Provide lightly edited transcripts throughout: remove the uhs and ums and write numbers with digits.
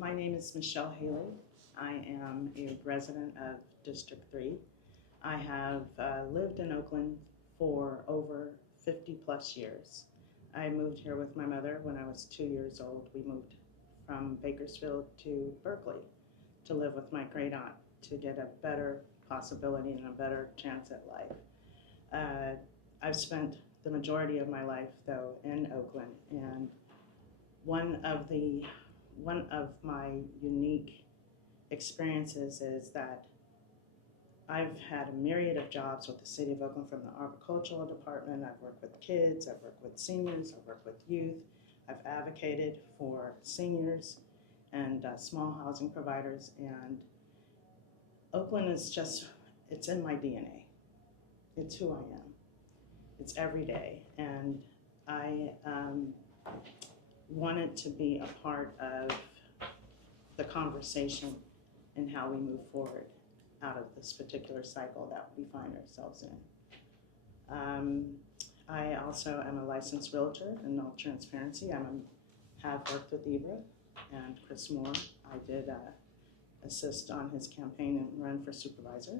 My name is Michelle Hailey. I am a resident of District 3. I have lived in Oakland for over 50 plus years. I moved here with my mother when I was 2 years old. We moved from Bakersfield to Berkeley to live with my great aunt to get a better possibility and a better chance at life. I've spent the majority of my life though in Oakland, and one of my unique experiences is that I've had a myriad of jobs with the City of Oakland, from the Agricultural Department. I've worked with kids, I've worked with seniors, I've worked with youth. I've advocated for seniors and small housing providers, and Oakland is just, it's in my DNA. It's who I am. It's every day, and I wanted to be a part of the conversation and how we move forward out of this particular cycle that we find ourselves in. I also am a licensed realtor in all transparency. Have worked with Ibra and Chris Moore. I did assist on his campaign and run for supervisor,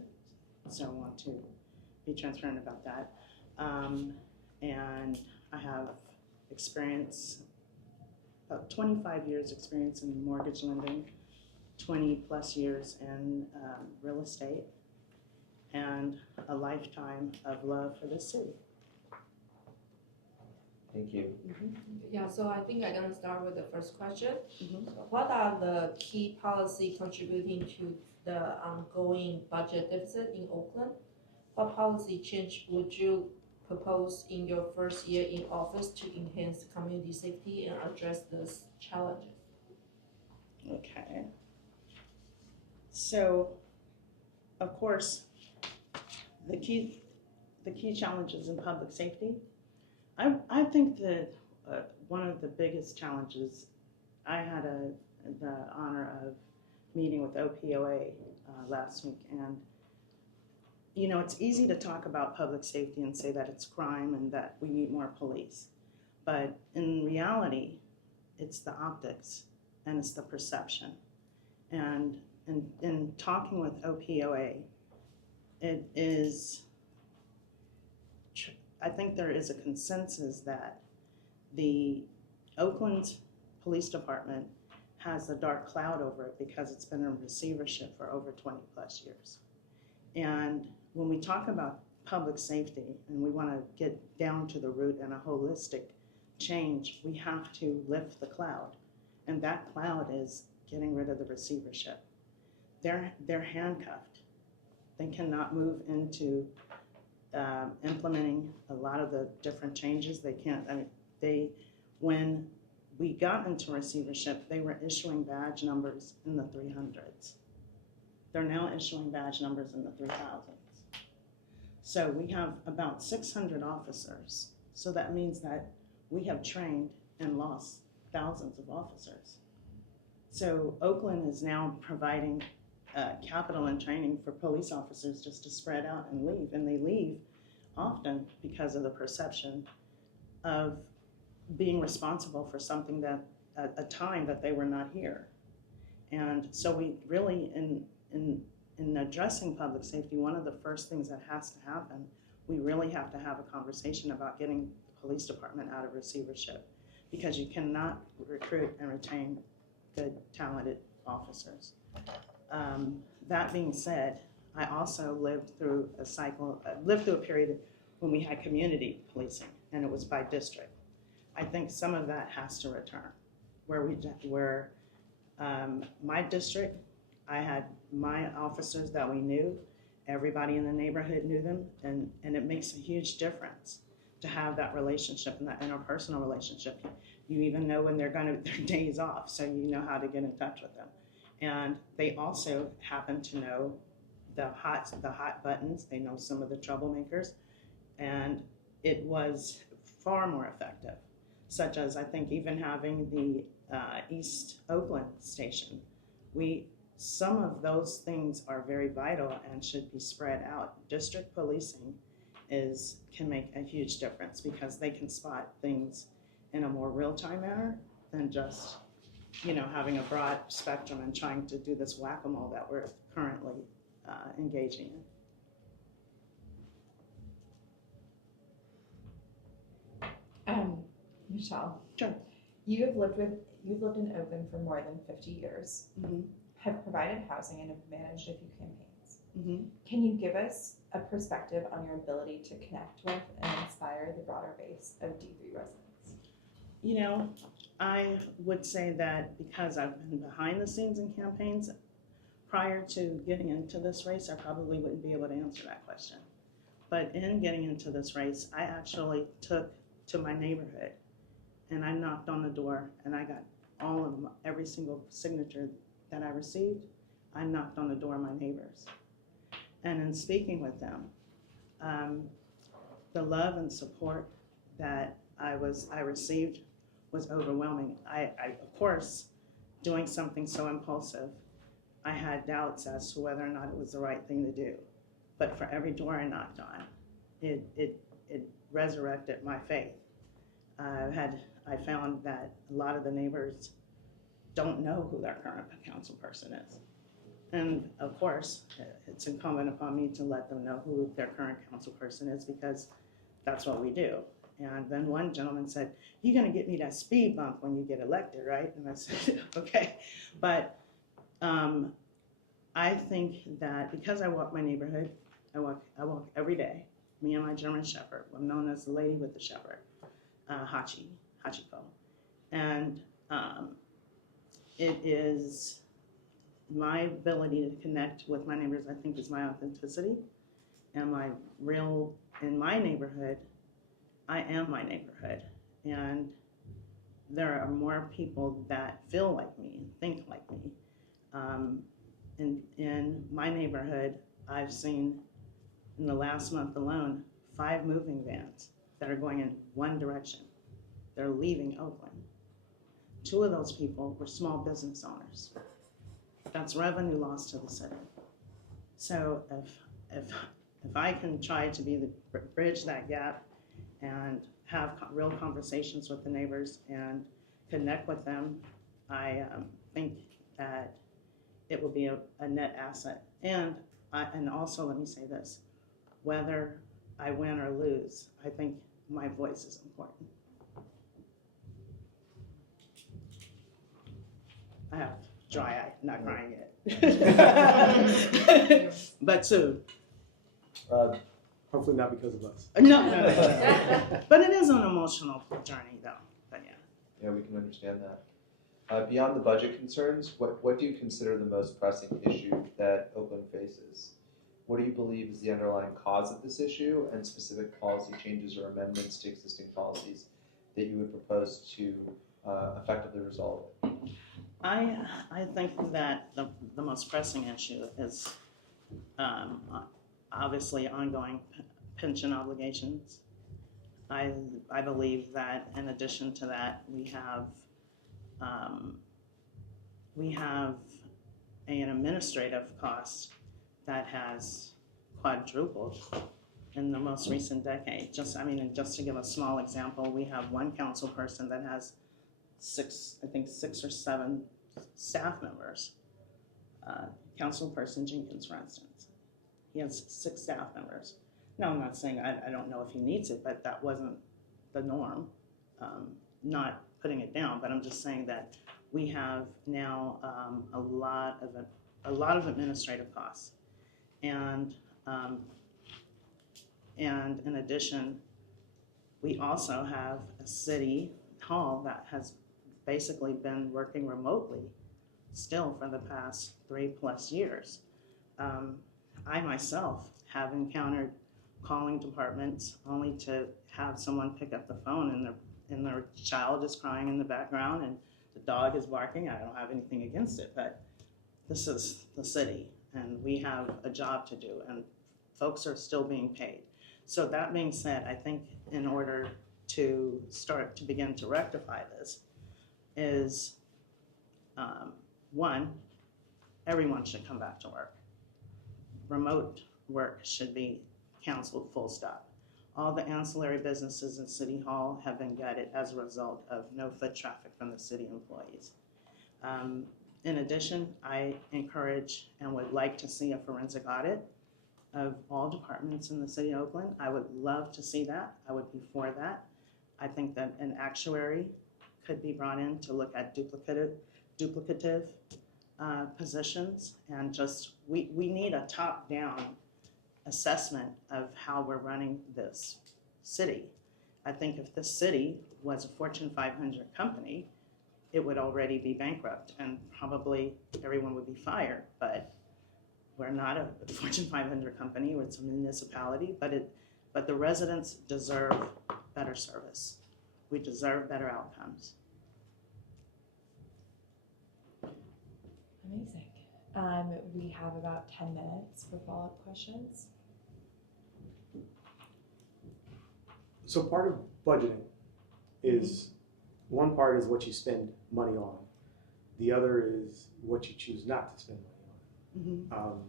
so I want to be transparent about that. And I have experience, about 25 years experience in mortgage lending, 20 plus years in real estate, and a lifetime of love for the city. Thank you. Yeah, so I think I'm gonna start with the first question. Mhm. So what are the key policy contributing to the ongoing budget deficit in Oakland? What policy change would you propose in your first year in office to enhance community safety and address these challenges? Okay. So, of course, the key challenges in public safety. I think that one of the biggest challenges, I had the honor of meeting with OPOA last week, and you know, it's easy to talk about public safety and say that it's crime and that we need more police, but in reality, it's the optics and it's the perception. And in talking with OPOA, it is, I think there is a consensus that the Oakland Police Department has a dark cloud over it because it's been in receivership for over 20 plus years. And when we talk about public safety and we want to get down to the root and a holistic change, we have to lift the cloud. And that cloud is getting rid of the receivership. They're handcuffed. They cannot move into implementing a lot of the different changes. They can't, when we got into receivership, they were issuing badge numbers in the 300s. They're now issuing badge numbers in the 3000s. So we have about 600 officers. So that means that we have trained and lost thousands of officers. So Oakland is now providing capital and training for police officers just to spread out and leave. And they leave often because of the perception of being responsible for something that, a time that they were not here. And so we really, in addressing public safety, one of the first things that has to happen, we really have to have a conversation about getting the police department out of receivership, because you cannot recruit and retain good, talented officers. That being said, I also lived through a period when we had community policing, and it was by district. I think some of that has to return, where my district, I had my officers that we knew, everybody in the neighborhood knew them, and it makes a huge difference to have that relationship and that interpersonal relationship. You even know when their days off, so you know how to get in touch with them. And they also happen to know the hot buttons. They know some of the troublemakers, and it was far more effective. Such as, I think, even having the East Oakland station. Some of those things are very vital and should be spread out. District policing can make a huge difference because they can spot things in a more real-time manner than just having a broad spectrum and trying to do this whack-a-mole that we're currently engaging in. Michelle. Sure. You've lived in Oakland for more than 50 years, Mm-hmm. have provided housing and have managed a few campaigns. Mm-hmm. Can you give us a perspective on your ability to connect with and inspire the broader base of D3 residents? I would say that because I've been behind the scenes in campaigns, prior to getting into this race, I probably wouldn't be able to answer that question. But in getting into this race, I actually took to my neighborhood and I knocked on the door and I got every single signature that I received. I knocked on the door of my neighbors. And in speaking with them, the love and support that I received was overwhelming. I, of course, doing something so impulsive, I had doubts as to whether or not it was the right thing to do. But for every door I knocked on, it resurrected my faith. I found that a lot of the neighbors don't know who their current council person is. And of course, it's incumbent upon me to let them know who their current council person is because that's what we do. And then one gentleman said, "You're gonna get me that speed bump when you get elected, right?" And I said, okay. But I think that because I walk my neighborhood, I walk every day, me and my German Shepherd. I'm known as the lady with the shepherd, Hachiko. And it is my ability to connect with my neighbors, I think, is my authenticity. And in my neighborhood, I am my neighborhood. And there are more people that feel like me and think like me. In my neighborhood, I've seen in the last month alone, 5 moving vans that are going in one direction. They're leaving Oakland. 2 of those people were small business owners. That's revenue lost to the city. So if I can try to bridge that gap and have real conversations with the neighbors and connect with them, I think that it will be a net asset. And also, let me say this, whether I win or lose, I think my voice is important. I have dry eye, not crying yet. But soon. Hopefully not because of us. No. But it is an emotional journey, though. But yeah. Yeah, we can understand that. Beyond the budget concerns, what do you consider the most pressing issue that Oakland faces? What do you believe is the underlying cause of this issue, and specific policy changes or amendments to existing policies that you would propose to effectively resolve it? I think that the most pressing issue is obviously ongoing pension obligations. I believe that in addition to that, we have an administrative cost that has quadrupled in the most recent decade. Just to give a small example, we have one council person that has 6 or 7 staff members. Councilperson Jenkins, for instance, he has 6 staff members. Now, I'm not saying I don't know if he needs it, but that wasn't the norm. Not putting it down, but I'm just saying that we have now a lot of administrative costs, and in addition, we also have a city hall that has basically been working remotely still for the past 3+ years. I myself have encountered calling departments only to have someone pick up the phone and their child is crying in the background and the dog is barking. I don't have anything against it, but this is the city and we have a job to do and folks are still being paid. So that being said, I think in order to start to begin to rectify this is, one, everyone should come back to work. Remote work should be canceled, full stop. All the ancillary businesses in City Hall have been gutted as a result of no foot traffic from the city employees. In addition, I encourage and would like to see a forensic audit of all departments in the city of Oakland. I would love to see that. I would be for that. I think that an actuary could be brought in to look at duplicative positions, and just, we need a top-down assessment of how we're running this city. I think if this city was a Fortune 500 company, it would already be bankrupt and probably everyone would be fired, but we're not a Fortune 500 company, it's a municipality, but the residents deserve better service. We deserve better outcomes. Amazing. We have about 10 minutes for follow-up questions. So part of budgeting is, one part is what you spend money on. The other is what you choose not to spend money on.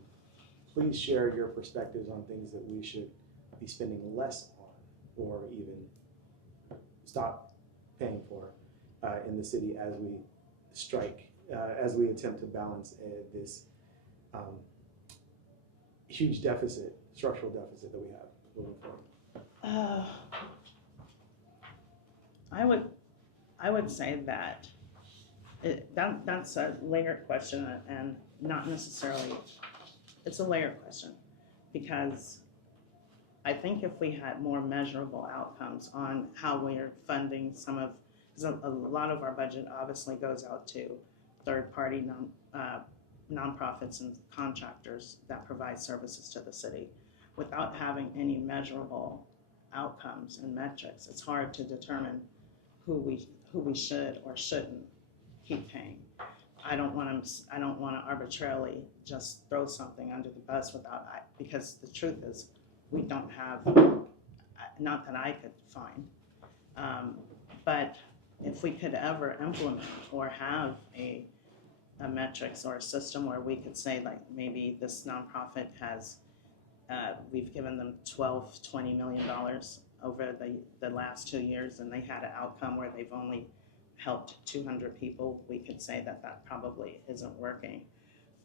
Please share your perspectives on things that we should be spending less on or even stop paying for in the city as we strike, as we attempt to balance this huge deficit, structural deficit that we have moving forward. I would say that that's a layered question, and not necessarily, it's a layered question, because I think if we had more measurable outcomes on how we're funding some of, because a lot of our budget obviously goes out to third-party nonprofits and contractors that provide services to the city. Without having any measurable outcomes and metrics, it's hard to determine who we should or shouldn't keep paying. I don't want to arbitrarily just throw something under the bus because the truth is we don't have, not that I could find, but if we could ever implement or have a metrics or a system where we could say, like, maybe this nonprofit has, we've given them $20 million over the last 2 years, and they had an outcome where they've only helped 200 people, we could say that probably isn't working,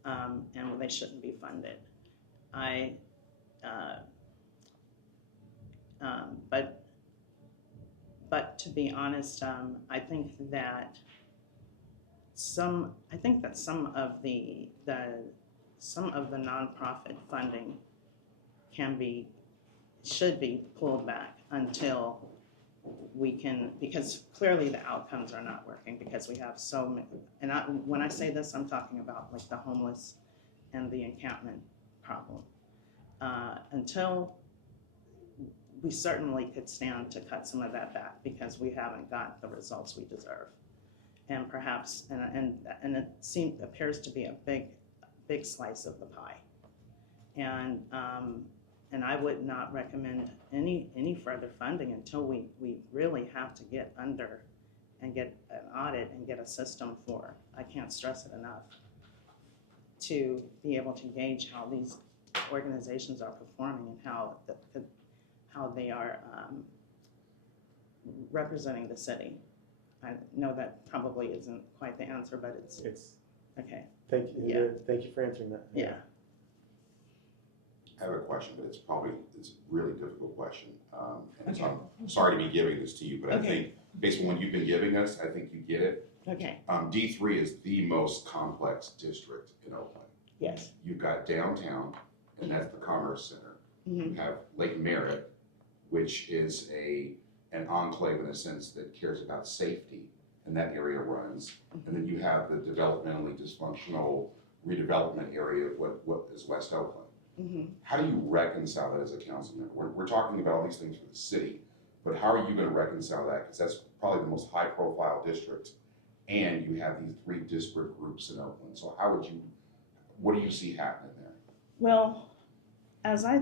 and they shouldn't be funded. But to be honest, I think that some of the nonprofit funding should be pulled back until we can, because clearly the outcomes are not working, because we have so many, and when I say this, I'm talking about like the homeless and the encampment problem. Until we certainly could stand to cut some of that back, because we haven't got the results we deserve, and perhaps and it appears to be a big slice of the pie, and I would not recommend any further funding until we really have to get under and get an audit and get a system for, I can't stress it enough, to be able to gauge how these organizations are performing and how they are representing the city. I know that probably isn't quite the answer, but it's okay. Thank you. Yeah. Thank you for answering that. Yeah. I have a question, but it's a really difficult question. And so I'm sorry to be giving this to you, but I think based on what you've been giving us, I think you get it. Okay. D3 is the most complex district in Oakland. Yes. You've got downtown, and that's the Commerce Center. Mm-hmm. You have Lake Merritt, which is an enclave in a sense that cares about safety, and that area runs. Mm-hmm. And then you have the developmentally dysfunctional redevelopment area of what is West Oakland. Mm-hmm. How do you reconcile that as a council member? We're talking about all these things for the city, but how are you going to reconcile that? Because that's probably the most high-profile district, and you have these three disparate groups in Oakland. So what do you see happening there? Well, as I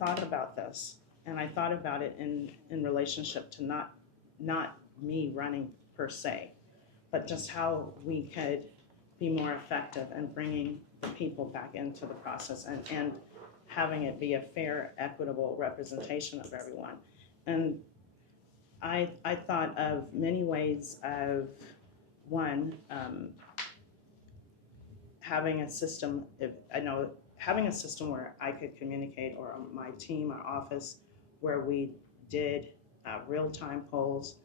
thought about this, and I thought about it in relationship to not me running per se, but just how we could be more effective in bringing the people back into the process and having it be a fair, equitable representation of everyone. And I thought of many ways of, one, having a system, having a system where I could communicate, or my team, our office, where we did real-time polls,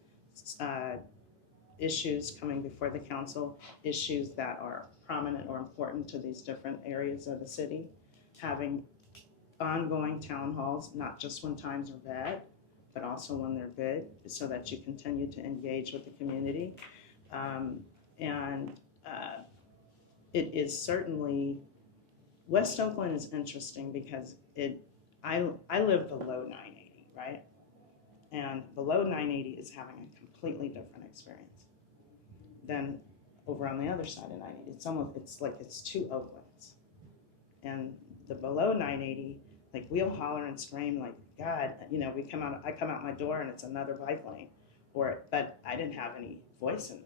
issues coming before the council, issues that are prominent or important to these different areas of the city, having ongoing town halls, not just when times are bad, but also when they're good, so that you continue to engage with the community. It is certainly, West Oakland is interesting because I live below 980, right? And below 980 is having a completely different experience than over on the other side of 980. It's like it's two Oaklands. And the below 980, like we'll holler and scream like, God, I come out my door and it's another bike lane. But I didn't have any voice in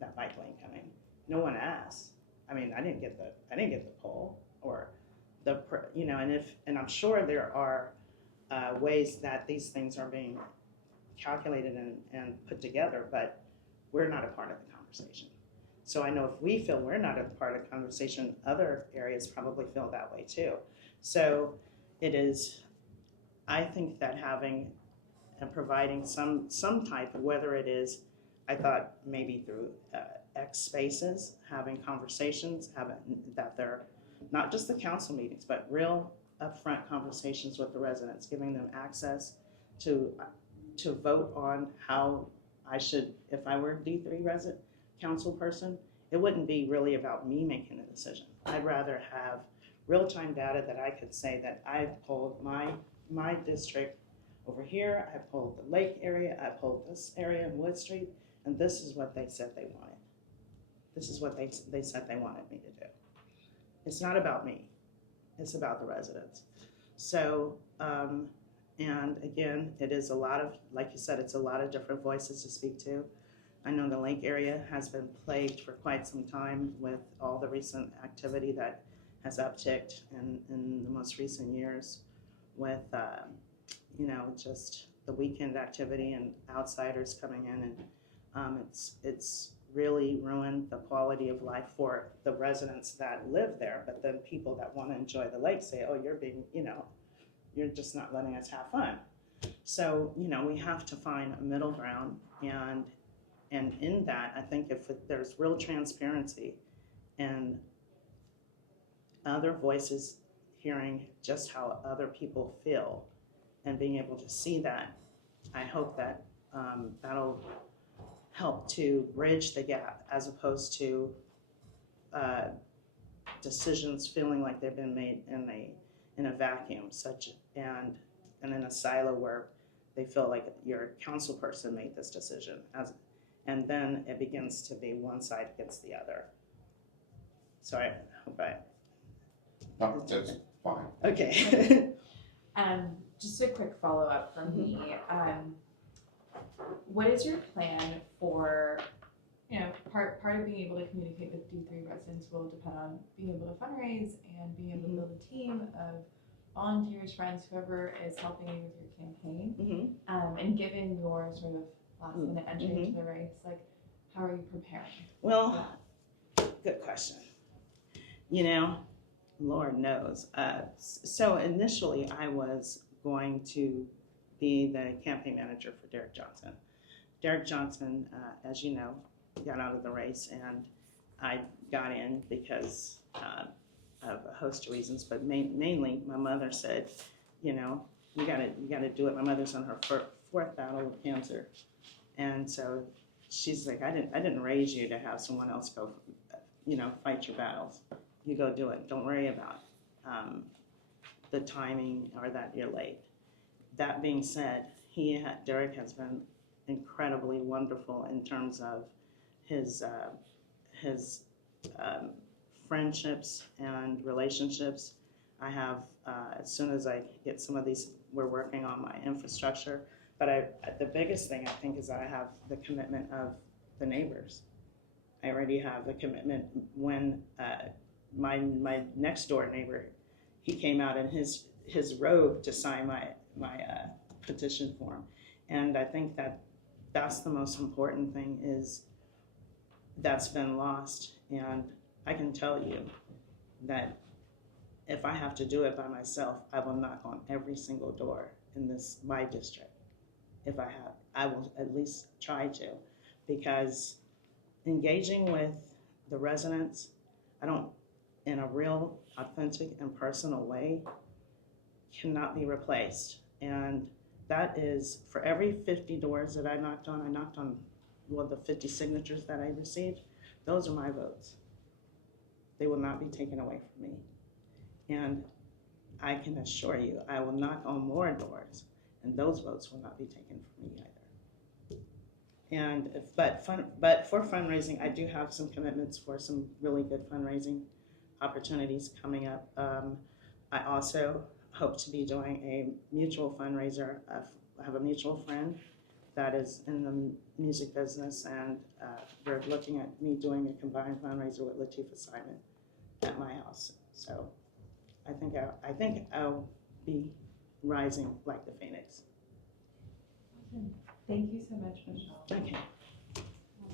that bike lane coming. No one asked. I mean, I didn't get the poll or and I'm sure there are ways that these things are being calculated and put together, but we're not a part of the conversation. So I know if we feel we're not a part of the conversation, other areas probably feel that way too. So it is, I think that having and providing some type of, whether it is, I thought maybe through X spaces, having conversations, that they're not just the council meetings, but real upfront conversations with the residents, giving them access to vote on how I should, if I were a D3 resident council person, it wouldn't be really about me making a decision. I'd rather have real-time data that I could say that I've polled my district over here, I polled the lake area, I polled this area in Wood Street, and this is what they said they wanted. This is what they said they wanted me to do. It's not about me, it's about the residents. So, and again, it is a lot of, like you said, it's a lot of different voices to speak to. I know the lake area has been plagued for quite some time with all the recent activity that has upticked in the most recent years with, just the weekend activity and outsiders coming in, and it's really ruined the quality of life for the residents that live there, but then people that want to enjoy the lake say, oh, you're just not letting us have fun. So, we have to find a middle ground, and in that, I think if there's real transparency and other voices hearing just how other people feel and being able to see that, I hope that that'll help to bridge the gap, as opposed to decisions feeling like they've been made in a vacuum, and in a silo where they feel like your council person made this decision, and then it begins to be one side against the other. So I hope No, that's fine. okay. Just a quick follow-up from me. What is your plan for, part of being able to communicate with D3 residents will depend on being able to fundraise and being able to build a team of volunteers, friends, whoever is helping you with your campaign. And given your sort of last minute entry into the race, like, how are you preparing? Well, good question. Lord knows. So initially I was going to be the campaign manager for Derek Johnson. Derek Johnson, as you know, got out of the race, and I got in because of a host of reasons, but mainly my mother said, you gotta do it. My mother's on her fourth battle with cancer, and so she's like, I didn't raise you to have someone else go, fight your battles. You go do it. Don't worry about the timing or that you're late. That being said, Derek has been incredibly wonderful in terms of his friendships and relationships. I have, as soon as I get some of these, we're working on my infrastructure, but the biggest thing I think is I have the commitment of the neighbors. I already have the commitment when my next door neighbor, he came out in his robe to sign my petition form, and I think that's the most important thing, is that's been lost. And I can tell you, that if I have to do it by myself, I will knock on every single door in my district. If I will at least try to, because engaging with the residents, in a real, authentic, and personal way, cannot be replaced. And that is, for every 50 doors that I knocked on, well, the 50 signatures that I received, those are my votes. They will not be taken away from me. And I can assure you, I will knock on more doors, and those votes will not be taken from me either. And but for fundraising, I do have some commitments for some really good fundraising opportunities coming up. I also hope to be doing a mutual fundraiser. I have a mutual friend that is in the music business, and we're looking at me doing a combined fundraiser with Latifah Simon at my house. So I think I'll be rising like the phoenix. Awesome. Thank you so much, Michelle. Okay.